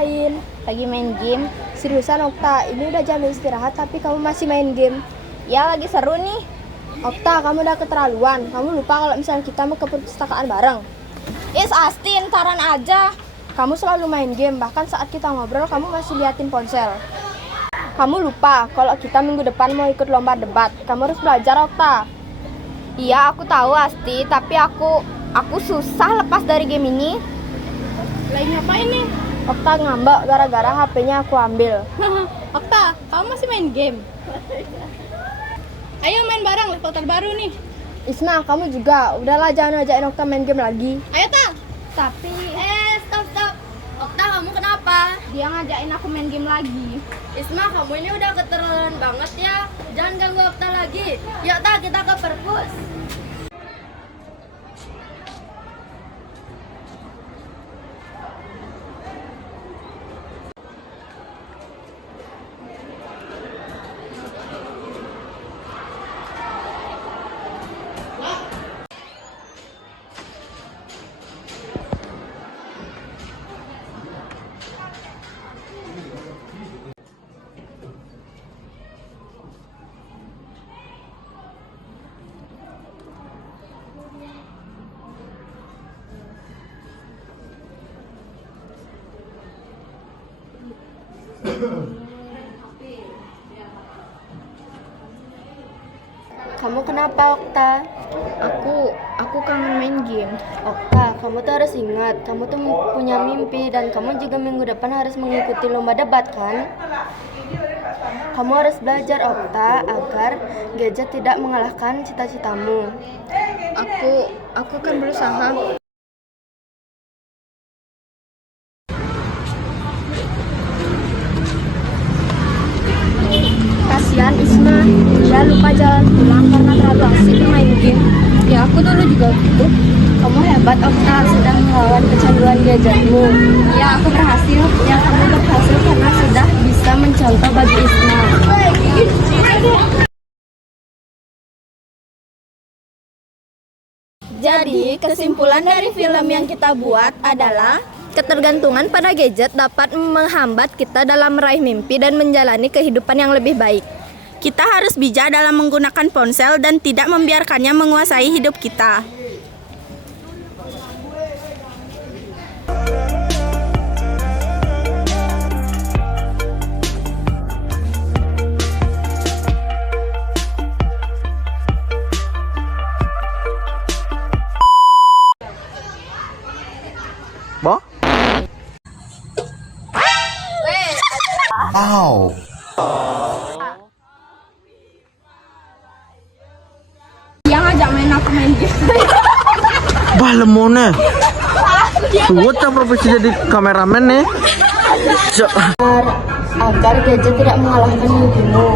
ngapain? Lagi main game. Seriusan Okta, ini udah jam istirahat tapi kamu masih main game. Ya lagi seru nih. Okta, kamu udah keterlaluan. Kamu lupa kalau misalnya kita mau ke perpustakaan bareng. Asti, ntaran aja. Kamu selalu main game, bahkan saat kita ngobrol kamu masih liatin ponsel. Kamu lupa kalau kita minggu depan mau ikut lomba debat. Kamu harus belajar, Okta. Iya aku tahu Asti, tapi aku susah lepas dari game ini. Lagi ngapain nih? Okta ngambek gara-gara HP-nya aku ambil. Okta, kamu masih main game? Ayo main bareng level terbaru nih. Isma, kamu juga. Udahlah, jangan ajakin Okta main game lagi. Ayo Ta. Tapi Stop. Okta, kamu kenapa? dia ngajakin aku main game lagi. Isma, kamu ini udah keterlaluan banget ya. Jangan ganggu Okta lagi. Yuk Ta, kita ke perpus. Kamu kenapa, Okta? Aku kangen main game. Okta, kamu tuh harus ingat, kamu tuh punya mimpi dan kamu juga minggu depan harus mengikuti lomba debat kan? Kamu harus belajar, Okta, agar gadget tidak mengalahkan cita-citamu. Aku akan berusaha. Kasihan Isma, dia lupa jalan pulang karena terlalu asik main game. Ya aku dulu juga gitu. Kamu hebat, Okta, sudah melawan kecanduan gadgetmu. Ya aku berhasil. Ya, kamu berhasil karena sudah bisa mencontoh bagi Isma. Jadi, kesimpulan dari film yang kita buat adalah ketergantungan pada gadget dapat menghambat kita dalam meraih mimpi dan menjalani kehidupan yang lebih baik. Kita harus bijak dalam menggunakan ponsel dan tidak membiarkannya menguasai hidup kita. Boh? Ow. Yang ngajak main aku main game. Bah lemone. Tuh tak profesi jadi kameramen nih. Agar gadget tidak mengalahkan mimpimu.